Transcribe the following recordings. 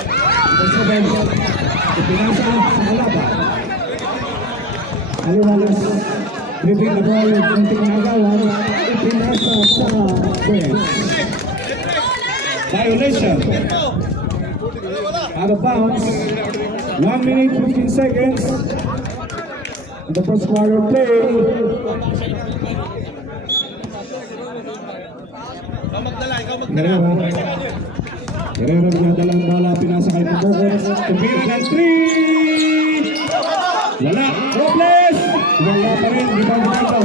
7. Ipinasa sa kalaban. Aliwalas. Dribbling the ball. Kunting nagawan. Ipinasa sa bench. Violation. Out of bounds. 1 minute 15 seconds. In the first quarter play. Guerrero nagdalang bola, pinasa kay Pagogos. Tumira ng 3. Wala. Robles. Wala pa rin. Rebound dito.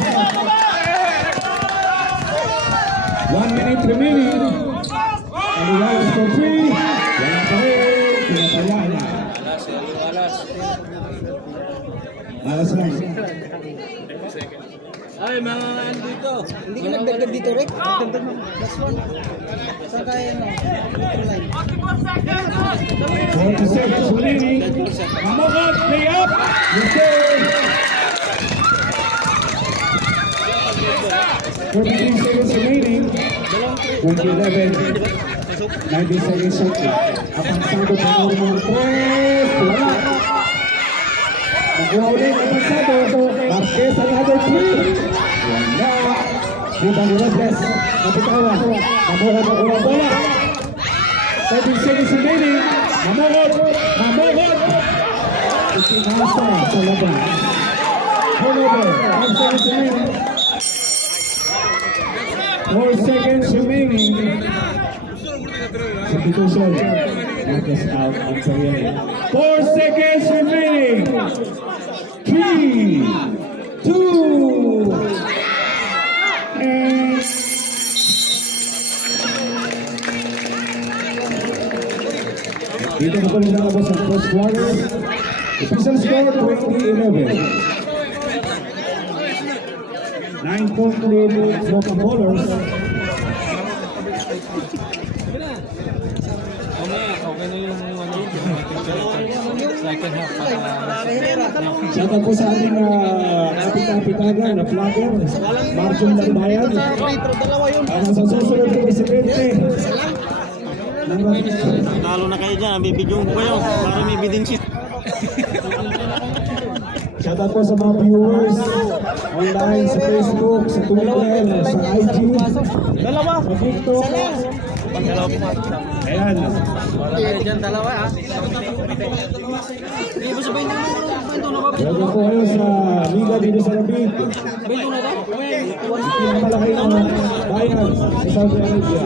1 minute remaining. Aliwalas for 3. Wala pa rin. Pinapayaan na. Alas lang. Ay, mga ano dito. Hindi ka nagdagdag dito, Rick? Nagdagdag mo. Last one. Saan kaya mo? Neutral line. 40 seconds remaining. Mamokat, lay up. Yes, sir. 43 seconds remaining. 2011. 90 seconds shooting. Apansado pa ng mga press. Wala. Nakuha ulit. Apansado. Marquez, another 3. Wala. Rebound ni Robles. Napitawa. Mamokat na kuha bola. 30 seconds remaining. Mamokat. Itinasa sa laban. Turnover. 5 seconds remaining. 4 seconds remaining. Substitution. Lucas out. 4 seconds remaining. 3, 2, and dito na po rin nakabos ang first quarter. Official score 20-11. 9-point lead Boca Bowlers. Okay na yung ano, second half. Shoutout po sa ating kapit-kapitagan na vlogger, Marjon Lambayan. Ang sa susunod na presidente. Talo na kayo dyan, bibidyo ko kayo para may bidding sheet. Shoutout po sa mga viewers online sa Facebook, sa Twitter, sa IG, sa TikTok. Ayan. Dyan dalawa ha. Welcome po kayo sa Liga dito sa Labig. Pinakamalaki ng bayan sa Saudi Arabia.